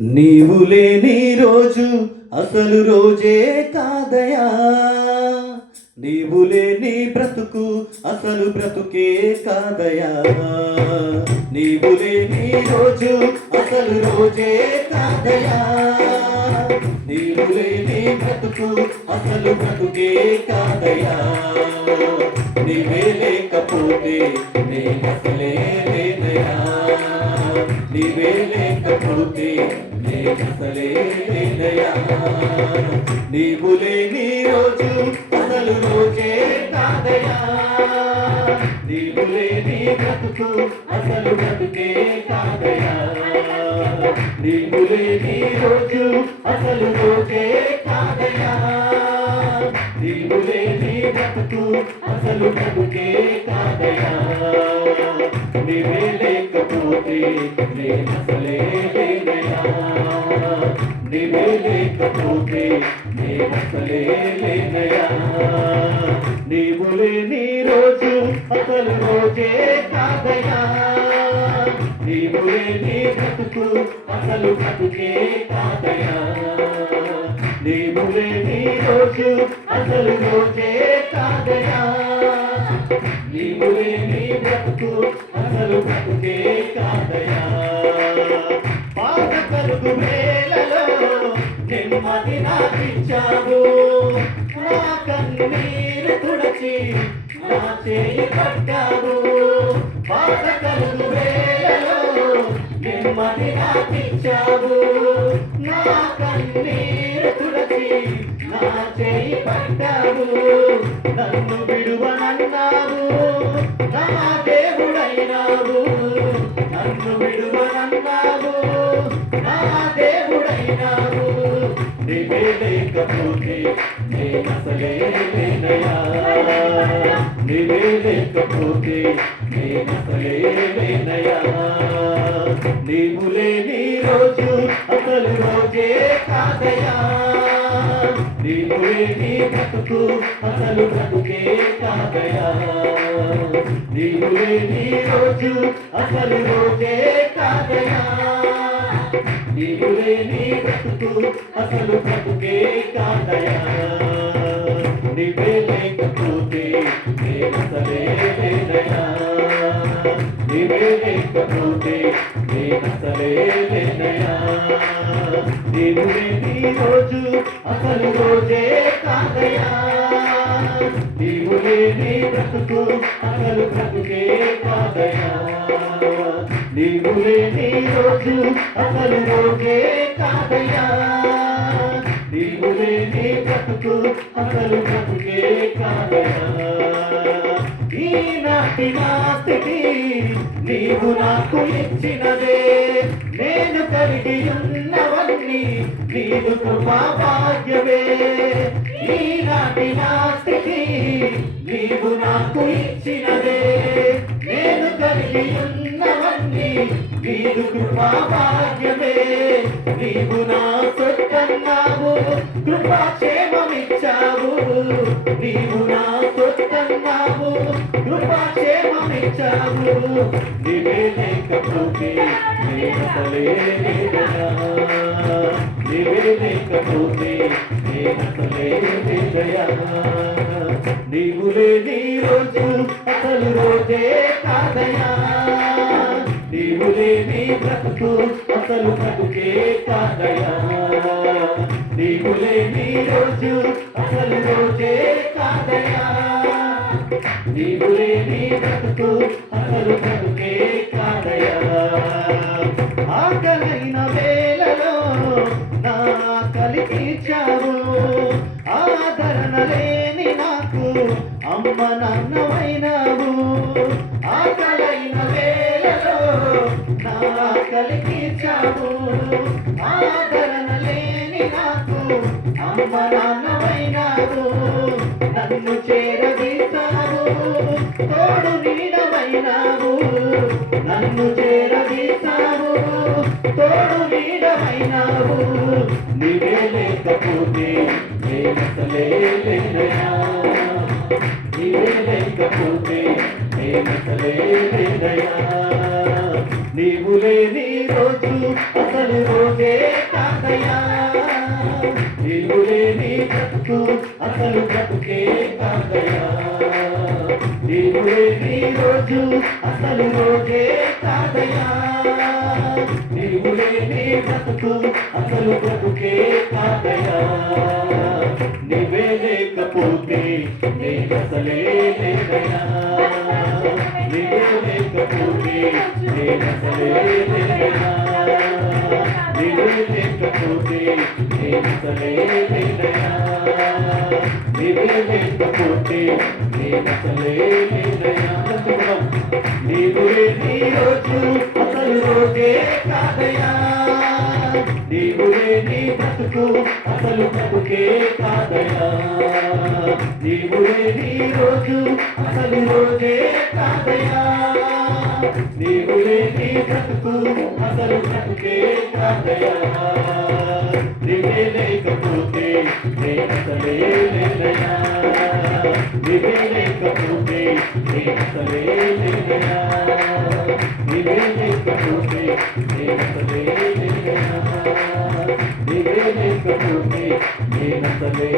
నీవు లేని రోజు అసలు రోజే కాదయా, నీవు లేని బ్రతుకు అసలు బ్రతుకే కాదయా, నీవు లేని రోజు అసలు రోజే కాదయా, నీవు లేని బ్రతుకు అసలు బ్రతుకే కాదయా, నీవే లేకపోతే నేనసలే లేదయా, నీవే లేకపోతే నేనసలే లేదయా, నీవు లేని రోజు అసలు రోజే కాదయా, నీవు లేని బ్రతుకు అసలు బ్రతుకే కాదయా, నీవు లేని రోజు అసలు రోజే కాదయా, నీవు లేని బ్రతుకు అసలు బ్రతుకే కాదయా, నీవే లేకపోతే నేనసలే లేదయా, నీవే లేకపోతే నేనసలే లేదయా, నీవు లేని రోజు అసలు రోజే కాదయా, నీవు లేని బ్రతుకు అసలు బ్రతుకే కాదయా, నీవు లేని రోజు అసలు రోజే కాదయా, నీవు లేని బ్రతుకు అసలు బ్రతుకే కాదయా, బాధ కలుగు వేళలో నెమ్మది నాకిచ్చావు, నా కన్నీరు తుడచి నా చేయి పట్టావు, బాధ కలుగు వేళలో నెమ్మది నాకిచ్చావు, నా కన్నీరు తుడచి నా చేయి పట్టావు, నన్ను విడువనన్నావు నా దేవుడైనావు, నన్ను విడువనన్నావు నా దేవుడైనావు, నీవే లేకపోతే నేనసలే లేదయా, నీవే లేకపోతే నేనసలే లేదయా, నీవు లేని రోజు అసలు రోజే కాదయా, నీవు లేని బ్రతుకు అసలు బ్రతుకే కాదయా, నీవు లేని రోజు అసలు రోజే కాదయా, నీవు లేని బ్రతుకు అసలు బ్రతుకే కాదయా, నీవే లేకపోతే నేనసలే లేదయా, నీవే లేకపోతే నేనసలే లేదయా, నీవు లేని రోజు అసలు రోజే కాదయా, నీవు లేని బ్రతుకు అసలు బ్రతుకే కాదయా, నీవు లేని రోజు అసలు రోజే కాదయా, నీవు లేని బ్రతుకు అసలు బ్రతుకే కాదయా, ఈనాటి నా స్థితి నీవు నాకు ఇచ్చినదే, నేను కలిగి ఉన్నవన్నీ నీవు కృపా భాగ్యమే, ఈనాటి నా స్థితి నీవు నాకు ఇచ్చినదే, నేను కలిగి ఉన్నవన్నీ నీవు కృపా భాగ్యమే, నీవు నా సొత్తన్నావు కృపాక్షేమమిచ్చావు, నీవు నా సొత్తన్నావు కృపాక్షేమమిచ్చావు, నీవే లేకపోతే నేనసలే లేదయా, నీవే లేకపోతే నేనసలే లేదయా, నీవు లేని రోజు అసలు రోజే కాదయా, నీవు లేని బ్రతుకు అసలు బ్రతుకే కాదయా, నీవు లేని రోజు అసలు రోజే కాదయా, నీవు లేని బ్రతుకు అసలు బ్రతుకే కాదయా, ఆకలైన వేళలో నా ఆకలి తీర్చావు, ఆదరణ లేని నాకు అమ్మ నాన్నమైనావు, ఆకలైన వేళలో నా ఆకలి తీర్చావు, ఆదరణ లేని నాకు అమ్మ నాన్నమైనావు, నన్ను చేరదీశావు తోడు నీడమైనావు, నన్ను చేరదీశావు తోడు నీడమైనావు, నీవే లేకపోతే నేనసలే లేదయా, నీవే లేకపోతే నేనసలే లేదయా, నీవు లేని రోజు అసలు రోజే కాదయా, నీవు లేని బ్రతుకు అసలు బ్రతుకే కాదయా, నీవు లేని రోజు అసలు రోజే కాదయా, నీవు లేని బ్రతుకు అసలు బ్రతుకే కాదయా, నీవే లేకపోతే నేనసలే లేదయా, నీవే లేకపోతే నేనసలే లేదయా, నీవే లేకపోతే నేనసలే లేదయా, నీవే లేకపోతే నేనసలే లేదయా. నీవు లేని రోజు అసలు రోజే కాదయా, నీవు లేని బ్రతుకు అసలు బ్రతుకే కాదయా, నీవు లేని రోజు అసలు రోజే కాదయా, నీవు లేని బ్రతుకు అసలు బ్రతుకే కాదయా, నీవే లేకపోతే నేనసలే లేదయా, నీవే లేకపోతే నేనసలే లేదయా, నీవే లేకపోతే నేనసలే లేదయా, నీవే లేకపోతే నేనసలే